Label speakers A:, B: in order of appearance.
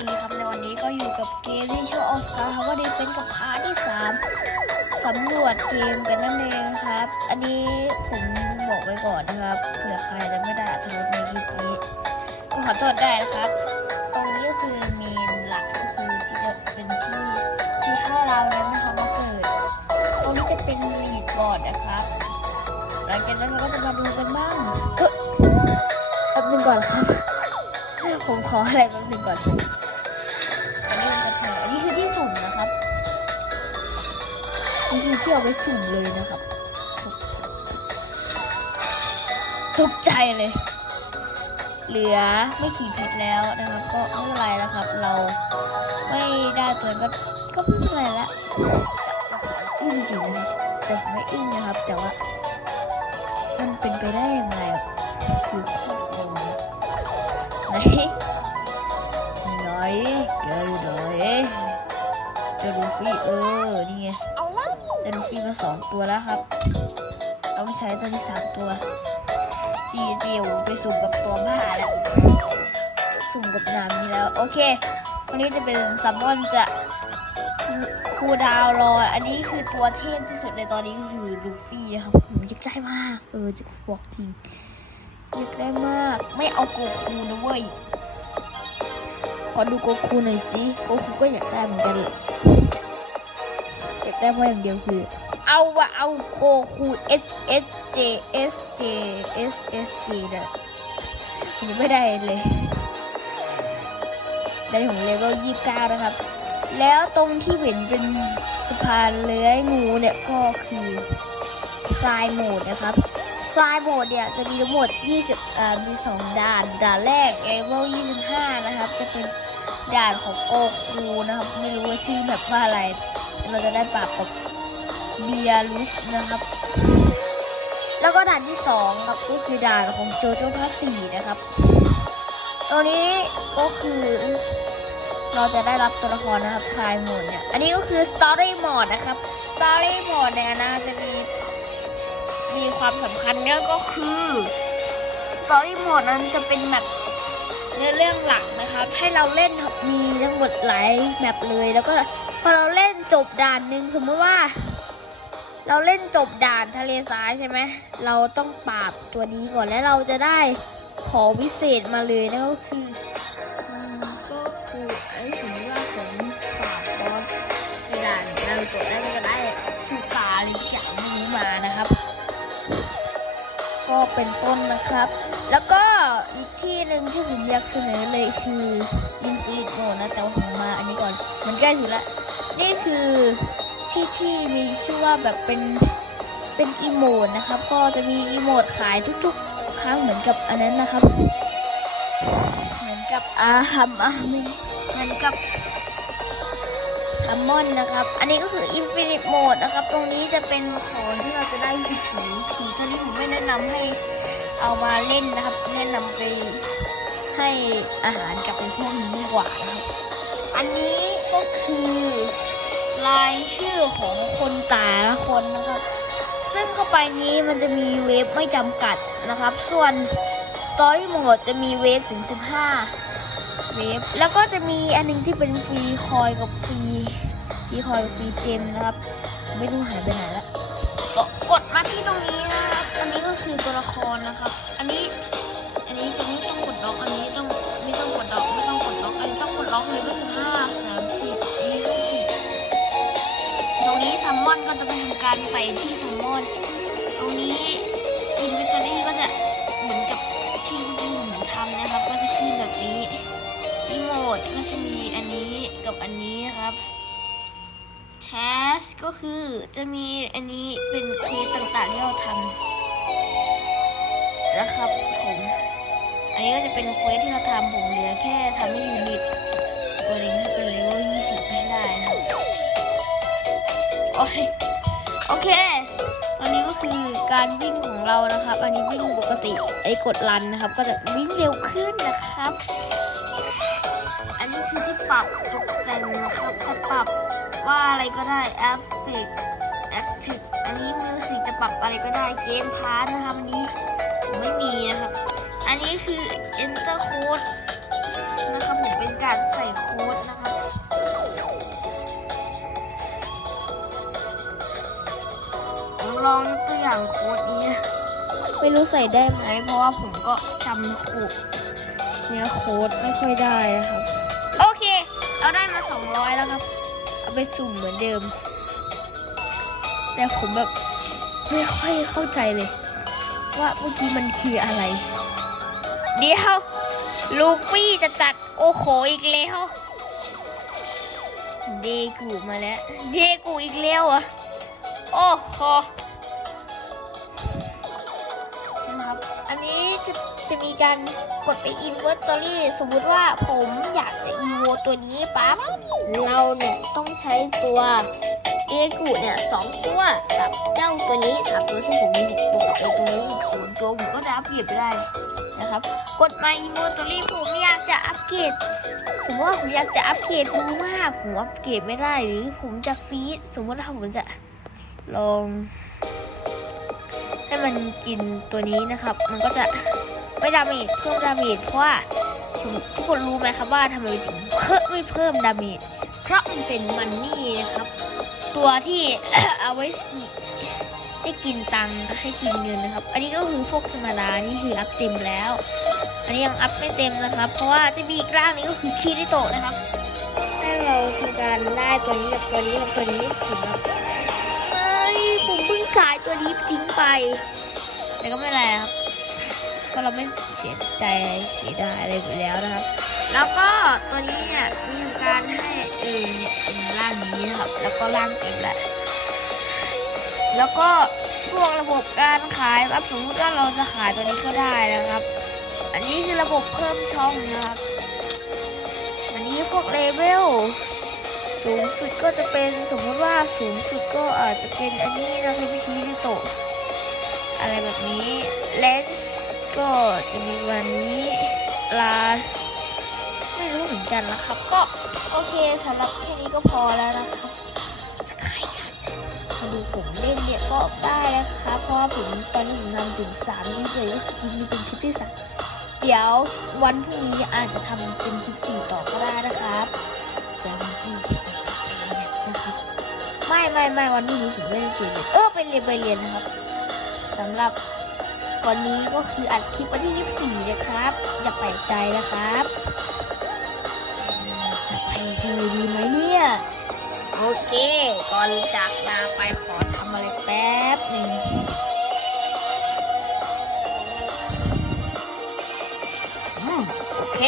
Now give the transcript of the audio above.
A: ดีครับในวันนี้ก็อยู่กับเกมที่ชื่อออสการ์ว่าได้เป็นกับพาร์ทที่สามสำรวจเกมกันนั่นเองครับ อันนี้ผมบอกไว้ก่อนนะครับเผื่อใครจะไม่ได้อัธรสในคลิปนี้ก็ขอโทษได้นะครับ ตรงนี้ก็คือเมนหลักก็คือที่จะเป็นที่ที่ให้เรานั้นนะคะมาเกิด ตรงนี้จะเป็นลีดบอร์ดนะครับหลังจากนั้นเราก็จะมาดูกันบ้างเอ้ยแป๊บนึงก่อนครับผมขออะไรแป๊บนึงก่อนอัน ที่เอาไปสุ่มเลยนะครับตกใจเลย เหลือไม่ขี่เพชรแล้วนะครับ ก็ไม่เป็นไรแล้วครับ เราไม่ได้ตัวก็ก็ไม่เป็นไรละอึ้งจริงนะครับแต่ผมไม่อึ้งนะครับ แต่ว่า มันเป็นไปได้ยังไงอะคือครอบครัวไหนไหน เจอลูฟี่เออ นี่ไงได้ลูฟี่มาสองตัวแล้วครับ เอาไปใช้ตัวที่สามตัวจีเดียวไปสุ่มกับตัวบ้าแล้ว สุ่มกับน้ำนี้แล้ว โอเค วันนี้จะเป็นซัมมอนจะคูดาวรอ อันนี้คือตัวเทพที่สุดในตอนนี้คือลูฟี่ครับผมอยากได้มาก เออจะบอกจริงอยากได้มาก ไม่เอาโกคูนะเว้ย ขอดูโกคูหน่อยสิโกคูก็อยากได้เหมือนกันเลยอยากได้เพราะอย่างเดียวคือ เอาว่าเอาโกคู S S J S J S S J เนี่ยมันยังไม่ได้เลยได้ของเลเวลยี่สิบเก้านะครับ แล้วตรงที่เห็นเป็นสะพานเลื้อยงูเนี่ยก็คือฟลายโหมดนะครับฟลายโหมดเนี่ยจะมีทั้งหมด20อ่ามี 2 ด่าน ด่านแรกเลเวล25 นะครับ จะเป็น ด่านของโกคูนะครับ ไม่รู้ว่าชื่อแบบว่าอะไร เราจะได้ปรับกับเบียรุสนะครับ แล้วก็ด่านที่2ครับก็คือด่านของโจโจ้ภาค4นะครับตัวนี้ก็คือเราจะได้รับตัวละครนะครับทายหมดเนี่ย อันนี้ก็คือ Story Mode นะครับ Story Mode เนี่ยนะจะมี มีความสำคัญเนี่ยก็คือ Story Mode นั้นจะเป็นแบบเนื้อเรื่องหลักนะ ครับ ให้เราเล่นมีทั้งหมดหลายแมปเลย แล้วก็พอเราเล่นจบด่านหนึ่งสมมติว่า เราเล่นจบด่านทะเลทรายใช่ไหมเราต้องปราบตัวนี้ก่อนแล้วเราจะได้ของวิเศษมาเลยนั่นก็คือก็คือไอ้สมมติว่าผมปราบบอสในด่านนารูโตะได้ก็ได้ชูกาอะไรสักอย่างไม่รู้มานะครับ ก็เป็นต้นนะครับ แล้วก็ ผมอยากเสนอเลยคือ Infinite Mode นะ แต่ว่าผมมาอันนี้ก่อน มันใกล้ถึงละนี่คือที่ที่มีชื่อว่าแบบเป็นเป็นอีโมดนะครับ ก็จะมีอีโมดขายทุกๆ ครั้งเหมือนกับอันนั้นนะครับ เหมือนกับอาฮัมอามินเหมือนกับซัมมอนนะครับ อันนี้ก็คือ Infinite Mode นะครับ ตรงนี้จะเป็นของที่เราจะได้ผีผีตัวนี้ผมไม่แนะนำให้เอามาเล่นนะครับ แนะนำไป ให้อาหารกับเป็นพวกนี้ดีกว่านะครับอันนี้ก็คือรายชื่อของคนแต่ละคนนะครับ ซึ่งเข้าไปนี้มันจะมีเวฟไม่จำกัดนะครับ ส่วน Story Mode จะมีเวฟถึง 15 เวฟ แล้วก็จะมีอันหนึงที่เป็นฟรีคอยกับฟรีฟรีคอยกับฟรีเจมนะครับ ไม่รู้หายไปไหนแล้วกดกดมาที่ตรงนี้นะครับอันนี้ก็คือตัวละครนะครับ อันนี้ ก็จะเป็นการไปที่ซัมมอน ตรงนี้อินเวนทอรี่ก็จะเหมือนกับที่ที่ผมทำนะครับ ก็จะขึ้นแบบนี้อีโมดก็จะมีอันนี้กับอันนี้ครับแทสก็คือจะมีอันนี้เป็นเควสต่างๆที่เราทำนะครับผม อันนี้ก็จะเป็นเควสที่เราทำผมเหลือแค่ทำให้ยูนิตตัวนี้เป็นเลเวล20ให้ได้นะครับโอเค โอเค ตอนนี้ก็คือการวิ่งของเรานะครับ อันนี้วิ่งปกติ ไอ้กดรันนะครับ ก็จะวิ่งเร็วขึ้นนะครับ อันนี้คือที่ปรับตกแต่งนะครับจะปรับว่าอะไรก็ได้แอฟเฟกแอคทิอันนี้มิวสิกจะปรับอะไรก็ได้เกมพาร์ทนะครับอันนี้ผมไม่มีนะครับ อันนี้คือ enter code นะครับผมเป็นการใส่โค้ด ลองยกตัวอย่างโค้ดนี้นะไม่รู้ใส่ได้ไหม เพราะว่าผมก็จำโค้ดเนื้อโค้ดไม่ค่อยได้นะครับ โอเค เราได้มา 200 แล้วครับ เอาไปสุ่มเหมือนเดิม แต่ผมแบบไม่ค่อยเข้าใจเลย ว่าเมื่อกี้มันคืออะไร เดี๋ยว ลูฟี่จะจัดโอโขอีกแล้วเดกูมาแล้ว เดกูอีกแล้วเหรอะโอ้โห จะจะมีการกดไป inventory สมมุติว่าผมอยากจะ evo ตัวนี้ปั๊บเราเนี่ยต้องใช้ตัวเดกูเนี่ยสองตัวกับเจ้าตัวนี้สามตัวซึ่งผมมีหกตัวกับไอ้ตัวนี้อีกศูนย์ตัวผมก็จะอัปเกรดไปได้นะครับ กดมา inventory ผมอยากจะอัปเกรดสมมติว่าผมอยากจะอัปเกรดผมว่าผมอัปเกรดไม่ได้หรือผมจะฟีดสมมติว่าผมจะลอง มันกินตัวนี้นะครับ มันก็จะไม่ดาเมจเพิ่มดาเมจเพราะว่าทุกคนรู้ไหมครับว่าทำไมถึงเพิ่มไม่เพิ่มดาเมจเพราะมันเป็นมันนี่นะครับ ตัวที่เอาไว้ให้กินตังค์ให้กินเงินนะครับ อันนี้ก็คือพวกธรรมดานี่คืออัพเต็มแล้ว อันนี้ยังอัพไม่เต็มนะครับ เพราะว่าจะมีอีกร่างนึงก็คือคีริโตะนะครับให้เราทำการได้ตัวนี้กับตัวนี้กับตัวนี้ถึงแล้ว ตัวนี้ทิ้งไป แต่ก็ไม่เป็นไรครับเพราะเราไม่เสียใจเสียดายอะไรไปแล้วนะครับ แล้วก็ตัวนี้เนี่ยมีการให้เออเนี่ยเป็นร่างนี้นะครับ แล้วก็ร่างเต็มแหละแล้วก็พวกระบบการขายครับสมมติว่าเราจะขายตัวนี้ก็ได้นะครับ อันนี้คือระบบเพิ่มช่องนะครับ อันนี้พวกเลเวล สูงสุดก็จะเป็นสมมติว่าสูงสุดก็อาจจะเป็นอันนี้นะครับพิธีนิโตะอะไรแบบนี้เลนส์ก็จะมีวันนี้ลาไม่รู้เหมือนกันนะครับ ก็โอเคสำหรับแค่นี้ก็พอแล้วนะครับจะใครอยากจะมาดูผมเล่นเนี่ยก็ได้นะครับเพราะว่าผมตอนนี้ผมทำถึงสามคลิปเลยก็คือคลิปนี้เป็นคลิปที่สามเดี๋ยววันพรุ่งนี้อาจจะทำเป็นคลิปสี่ต่อก็ได้นะครับ ไม่ไม่ไม่วันพรุ่งนี้ผมไม่ได้เรียนเออไปเรียนไปเรียนนะครับสำหรับวันนี้ก็คืออัดคลิปวันที่ 24 นะครับ อย่าแปลกใจนะครับ จะไปเลยดีไหมเนี่ย โอเค ก่อนจากลาไปขอทำอะไรแป๊บหนึ่งโอเค